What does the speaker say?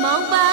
忙吧。